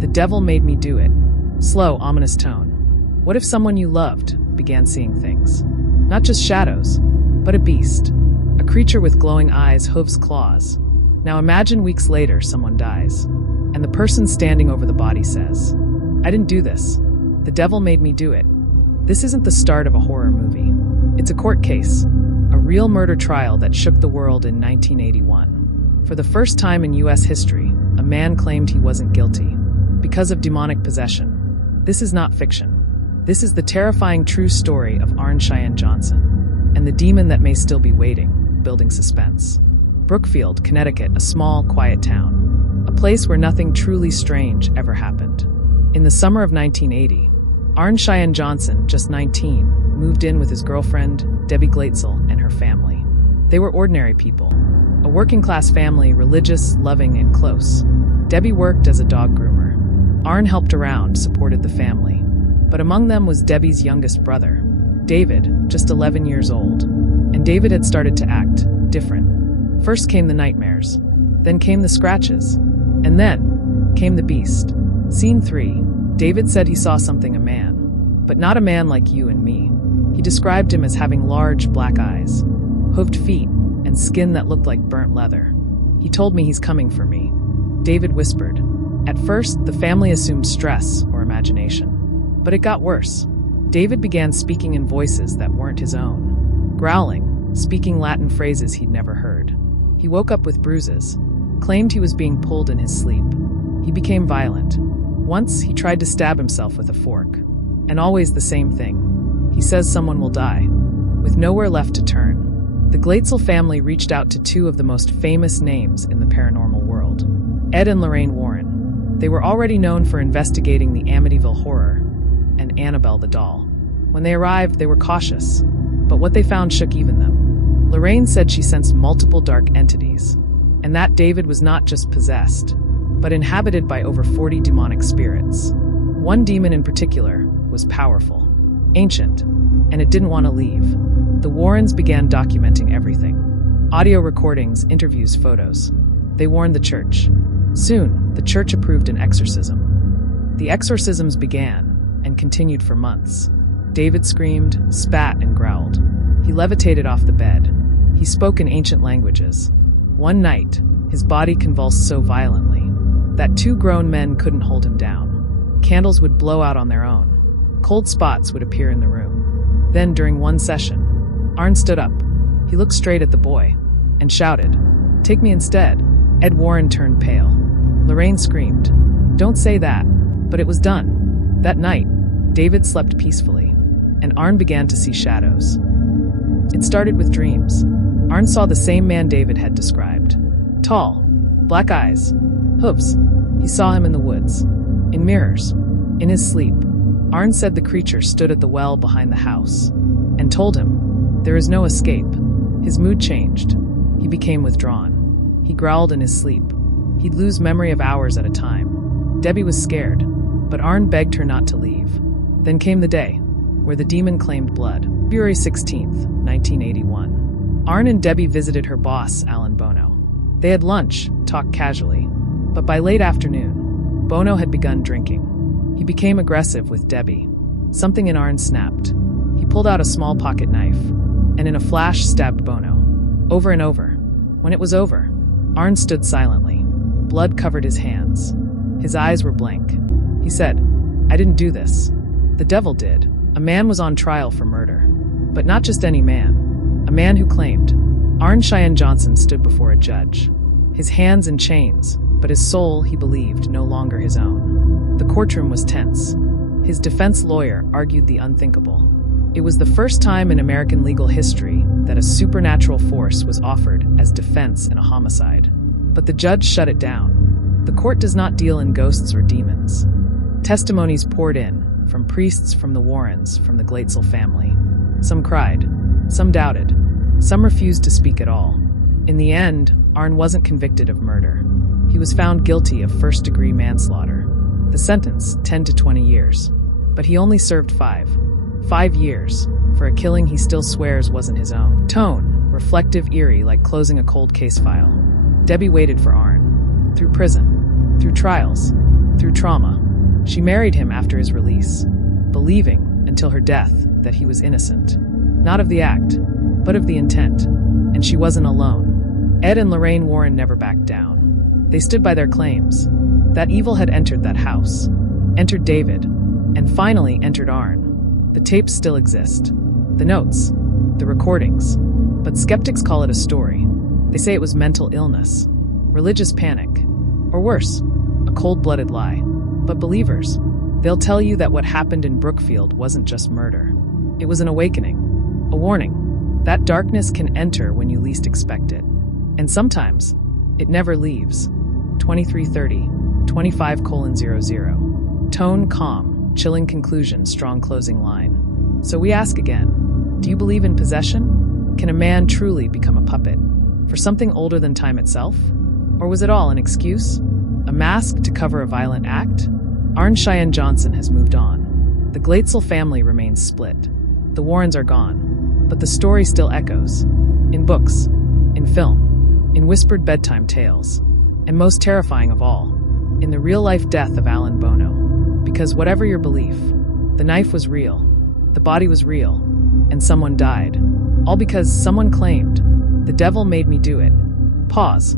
The devil made me do it. Slow, ominous tone. What if someone you loved began seeing things? Not just shadows, but a beast. A creature with glowing eyes, hooves, claws. Now imagine weeks later someone dies, and the person standing over the body says, "I didn't do this. The devil made me do it." This isn't the start of a horror movie. It's a court case, a real murder trial that shook the world in 1981. For the first time in U.S. history, a man claimed he wasn't guilty because of demonic possession. This is not fiction. This is the terrifying true story of Arne Cheyenne Johnson and the demon that may still be waiting, building suspense. Brookfield, Connecticut, a small, quiet town, a place where nothing truly strange ever happened. In the summer of 1980, Arne Cheyenne Johnson, just 19, moved in with his girlfriend, Debbie Glatzel, and her family. They were ordinary people, a working-class family, religious, loving, and close. Debbie worked as a dog groomer. Arne helped around, supported the family. But among them was Debbie's youngest brother, David, just 11 years old. And David had started to act different. First came the nightmares, then came the scratches, and then came the beast. Scene 3. David said he saw something, a man, but not a man like you and me. He described him as having large black eyes, hooved feet, and skin that looked like burnt leather. He told me he's coming for me, David whispered. At first, the family assumed stress or imagination. But it got worse. David began speaking in voices that weren't his own, growling, speaking Latin phrases he'd never heard. He woke up with bruises, claimed he was being pulled in his sleep. He became violent. Once, he tried to stab himself with a fork. And always the same thing. He says someone will die, with nowhere left to turn. The Glatzel family reached out to two of the most famous names in the paranormal world, Ed and Lorraine Warren. They were already known for investigating the Amityville Horror and Annabelle the doll. When they arrived, they were cautious, but what they found shook even them. Lorraine said she sensed multiple dark entities, and that David was not just possessed, but inhabited by over 40 demonic spirits. One demon in particular was powerful, ancient, and it didn't want to leave. The Warrens began documenting everything. Audio recordings, interviews, photos. They warned the church. Soon, the church approved an exorcism. The exorcisms began and continued for months. David screamed, spat, and growled. He levitated off the bed. He spoke in ancient languages. One night, his body convulsed so violently that two grown men couldn't hold him down. Candles would blow out on their own. Cold spots would appear in the room. Then, during one session, Arne stood up. He looked straight at the boy and shouted, "Take me instead." Ed Warren turned pale. Lorraine screamed, "Don't say that." But it was done. That night, David slept peacefully, and Arne began to see shadows. It started with dreams. Arne saw the same man David had described. Tall, black eyes, hooves. He saw him in the woods, in mirrors, in his sleep. Arne said the creature stood at the well behind the house and told him, "There is no escape." His mood changed. He became withdrawn. He growled in his sleep. He'd lose memory of hours at a time. Debbie was scared, but Arne begged her not to leave. Then came the day, where the demon claimed blood. February 16th, 1981. Arne and Debbie visited her boss, Alan Bono. They had lunch, talked casually. But by late afternoon, Bono had begun drinking. He became aggressive with Debbie. Something in Arne snapped. He pulled out a small pocket knife, and in a flash stabbed Bono. Over and over. When it was over, Arne stood silently. Blood covered his hands. His eyes were blank. He said, "I didn't do this. The devil did." A man was on trial for murder. But not just any man. A man who claimed. Arne Cheyenne Johnson stood before a judge. His hands in chains, but his soul, he believed, no longer his own. The courtroom was tense. His defense lawyer argued the unthinkable. It was the first time in American legal history that a supernatural force was offered as defense in a homicide. But the judge shut it down. The court does not deal in ghosts or demons. Testimonies poured in, from priests, from the Warrens, from the Glatzel family. Some cried, some doubted, some refused to speak at all. In the end, Arne wasn't convicted of murder. He was found guilty of first-degree manslaughter. The sentence, 10 to 20 years. But he only served 5 years, for a killing he still swears wasn't his own. Tone, reflective, eerie, like closing a cold case file. Debbie waited for Arne. Through prison. Through trials. through trauma. She married him after his release, believing, until her death, that he was innocent. Not of the act, but of the intent. And she wasn't alone. Ed and Lorraine Warren never backed down. They stood by their claims. That evil had entered that house, entered David, and finally entered Arn. The tapes still exist. The notes, the recordings. But skeptics call it a story. They say it was mental illness, religious panic, or worse, a cold-blooded lie. But believers, they'll tell you that what happened in Brookfield wasn't just murder. It was an awakening, a warning. That darkness can enter when you least expect it. And sometimes, it never leaves. 2330, 25:00. Tone calm, chilling conclusion, strong closing line. So we ask again, do you believe in possession? Can a man truly become a puppet for something older than time itself? Or was it all an excuse? A mask to cover a violent act? Arn Cheyenne Johnson has moved on. The Glatzel family remains split. The Warrens are gone. But the story still echoes. In books, in film, in whispered bedtime tales, and most terrifying of all, in the real-life death of Alan Bono. Because whatever your belief, the knife was real, the body was real, and someone died. All because someone claimed, the devil made me do it. Pause.